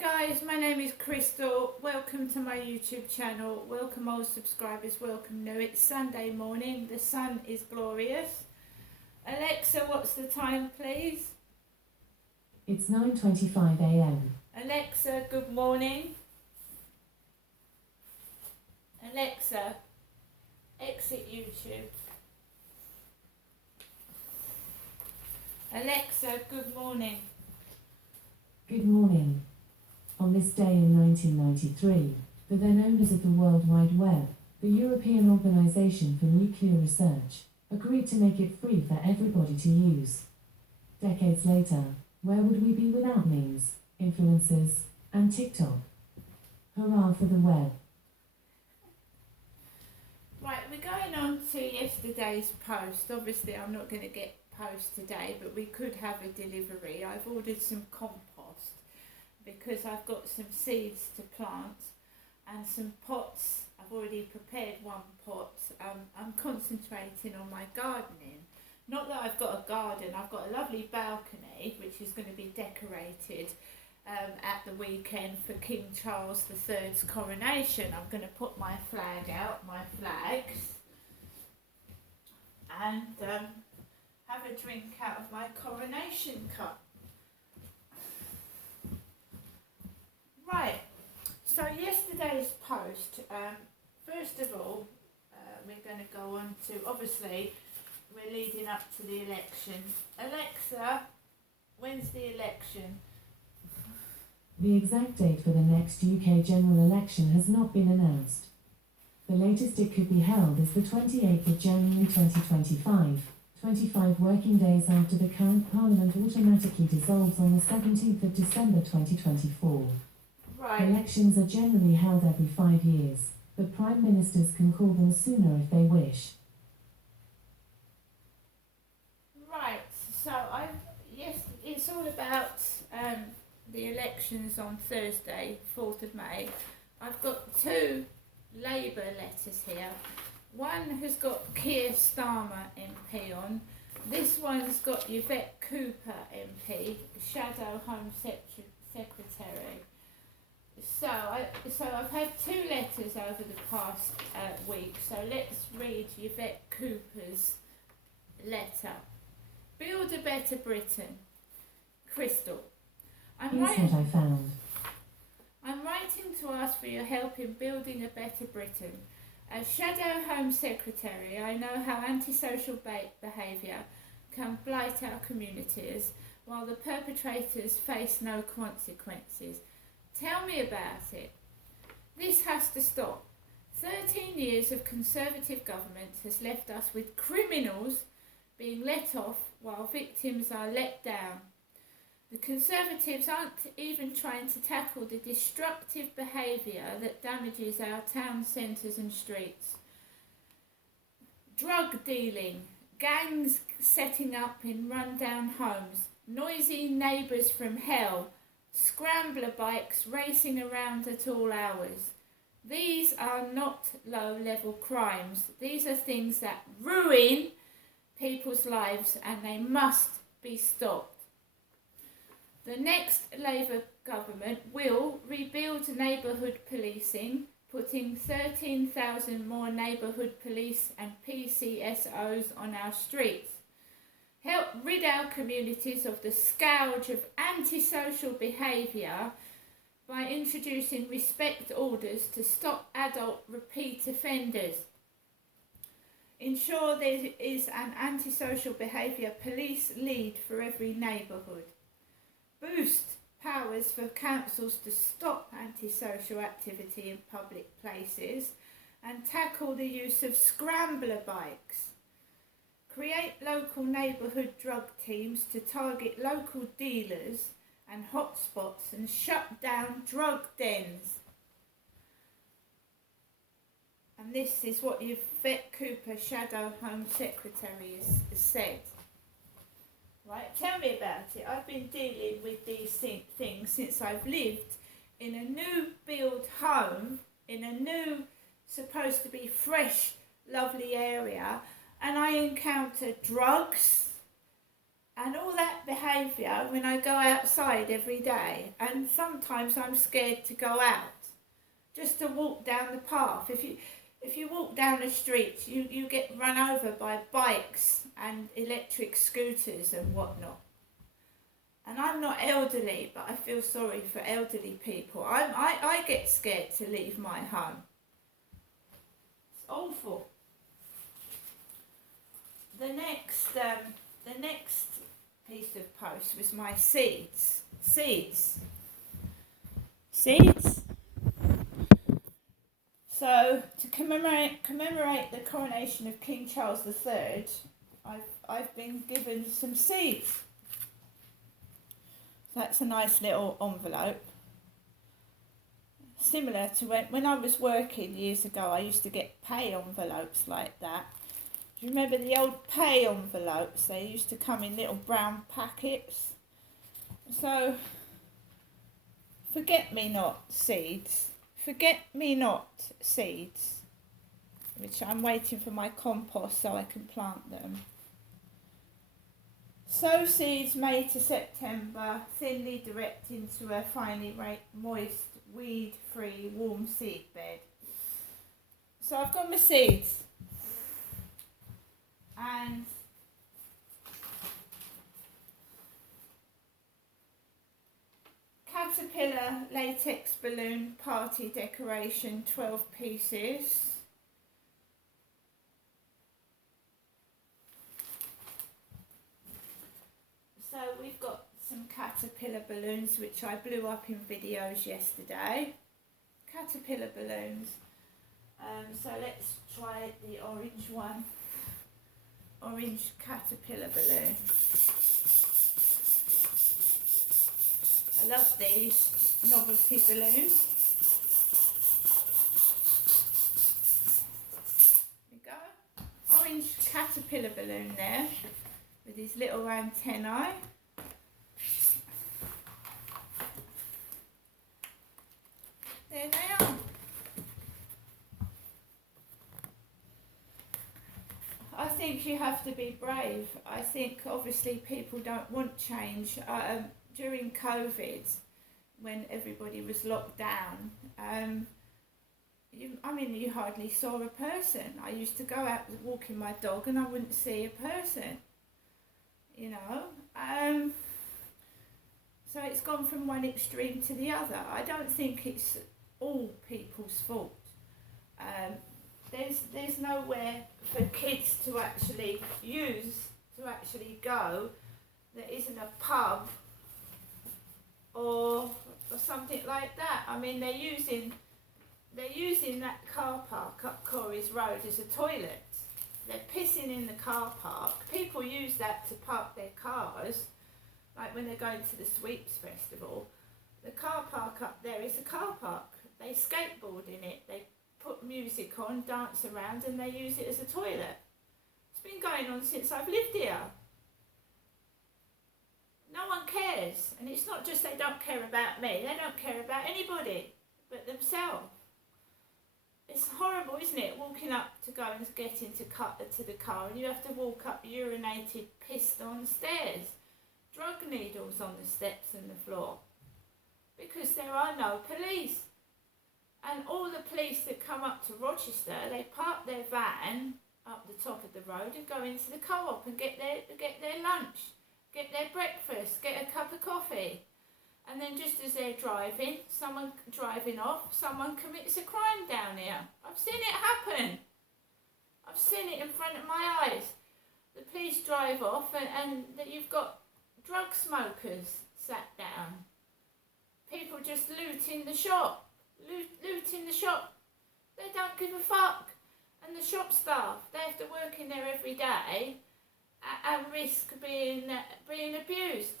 Guys, my name is Crystal. Welcome to my YouTube channel. Welcome old subscribers, welcome new. It's Sunday morning. The sun is glorious. Alexa, what's the time, please? It's 9:25 a.m. Alexa, good morning. Alexa, exit YouTube. Alexa, good morning. Good morning. On this day in 1993, the then owners of the World Wide Web, the European Organization for Nuclear Research, agreed to make it free for everybody to use. Decades later, where would we be without memes, influencers, and TikTok? Hurrah for the web. Right, we're going on to yesterday's post. Obviously, I'm not going to get post today, but we could have a delivery. I've ordered some compost because I've got some seeds to plant and some pots. I've already prepared one pot. I'm concentrating on my gardening. Not that I've got a garden, I've got a lovely balcony which is going to be decorated at the weekend for King Charles III's coronation. I'm going to put my flag out, my flags, and have a drink out of my coronation cup. Right, so yesterday's post, first of all, we're going to go on to, obviously, we're leading up to the election. Alexa, when's the election? The exact date for the next UK general election has not been announced. The latest it could be held is the 28th of January 2025, 25 working days after the current Parliament automatically dissolves on the 17th of December 2024. Right. Elections are generally held every 5 years, but Prime Ministers can call them sooner if they wish. Right, so yes, it's all about the elections on Thursday, 4th of May. I've got two Labour letters here. One has got Keir Starmer MP on. This one's got Yvette Cooper MP, Shadow Home Secretary. So I've had two letters over the past week. So let's read Yvette Cooper's letter. Build a better Britain. Crystal. Here's what I found. I'm writing to ask for your help in building a better Britain. As Shadow Home Secretary, I know how antisocial behaviour can blight our communities while the perpetrators face no consequences. Tell me about it. This has to stop. 13 years of Conservative government has left us with criminals being let off while victims are let down. The Conservatives aren't even trying to tackle the destructive behaviour that damages our town centres and streets. Drug dealing, gangs setting up in rundown homes, noisy neighbours from hell, scrambler bikes racing around at all hours. These are not low-level crimes. These are things that ruin people's lives and they must be stopped. The next Labour government will rebuild neighbourhood policing, putting 13,000 more neighbourhood police and PCSOs on our streets. Help rid our communities of the scourge of antisocial behaviour by introducing respect orders to stop adult repeat offenders. Ensure there is an antisocial behaviour police lead for every neighbourhood. Boost powers for councils to stop antisocial activity in public places and tackle the use of scrambler bikes. Create local neighbourhood drug teams to target local dealers and hotspots and shut down drug dens. And this is what Yvette Cooper, Shadow Home Secretary, has said. Right, tell me about it. I've been dealing with these things since I've lived in a new build home, in a new, supposed to be fresh, lovely area, and I encounter drugs and all that behaviour when I go outside every day. And sometimes I'm scared to go out, just to walk down the path. If you walk down the street, you get run over by bikes and electric scooters and whatnot. And I'm not elderly, but I feel sorry for elderly people. I get scared to leave my home. It's awful. The next piece of post was my seeds. Seeds. So to commemorate the coronation of King Charles III, I've been given some seeds. So that's a nice little envelope. Similar to when I was working years ago, I used to get pay envelopes like that. Do you remember the old pay envelopes? They used to come in little brown packets. So, forget-me-not seeds, which I'm waiting for my compost so I can plant them. Sow seeds May to September, thinly direct into a finely moist, weed-free, warm seed bed. So I've got my seeds. And caterpillar latex balloon party decoration, 12 pieces. So we've got some caterpillar balloons which I blew up in videos yesterday. Caterpillar balloons. So let's try the orange one. Orange caterpillar balloon. I love these novelty balloons. There we go. Orange caterpillar balloon there with his little antennae. There they are. I think you have to be brave. I think obviously people don't want change. During COVID, when everybody was locked down, you hardly saw a person. I used to go out walking my dog and I wouldn't see a person, you know. So it's gone from one extreme to the other. I don't think it's all people's fault. There's nowhere for kids to actually go that isn't a pub or something like that. I mean, they're using that car park up Corey's Road as a toilet. They're pissing in the car park. People use that to park their cars, like when they're going to the Sweeps Festival. The car park up there is a car park. They skateboard in it. They put music on, dance around, and they use it as a toilet. It's been going on since I've lived here. No one cares. And it's not just they don't care about me, they don't care about anybody but themselves. It's horrible, isn't it? Walking up to go and get into the car and you have to walk up urinated, pissed on stairs. Drug needles on the steps and the floor. Because there are no police. And all the police that come up to Rochester, they park their van up the top of the road and go into the co-op and get their lunch, get their breakfast, get a cup of coffee. And then just as they're driving, someone commits a crime down here. I've seen it happen. I've seen it in front of my eyes. The police drive off and you've got drug smokers sat down. People just looting the shop. Looting the shop. They don't give a fuck. And the shop staff, they have to work in there every day and risk being abused.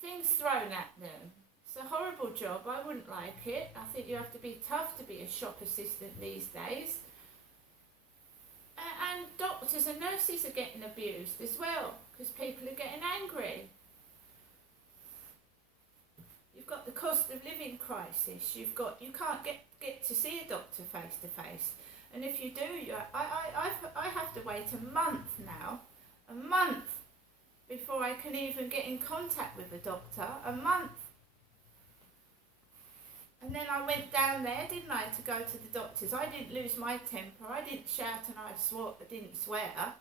Things thrown at them. It's a horrible job. I wouldn't like it. I think you have to be tough to be a shop assistant these days. And doctors and nurses are getting abused as well because people are getting angry. You've got the cost of living crisis. You can't get to see a doctor face to face, and if you do, I have to wait a month now, before I can even get in contact with a doctor, a month. And then I went down there, didn't I, to go to the doctors. I didn't lose my temper. I didn't shout and I didn't swear.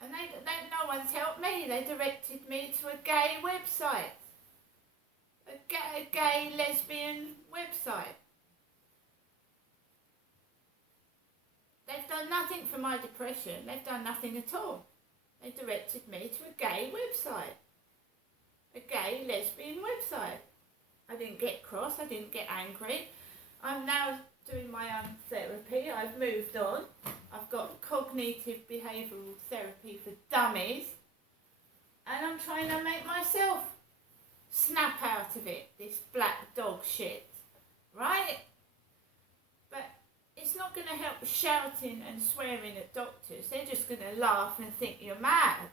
And no one's helped me. They directed me to a gay website. A gay lesbian website. They've done nothing for my depression. They've done nothing at all. They directed me to a gay website. A gay lesbian website. I didn't get cross. I didn't get angry. I'm now doing my own therapy. I've moved on. I've got cognitive behavioural therapy for dummies. And I'm trying to make myself snap out of it, this black dog shit. Right? But it's not going to help shouting and swearing at doctors. They're just going to laugh and think you're mad.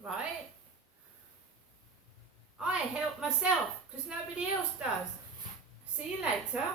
Right? I help myself because nobody else does. See you later.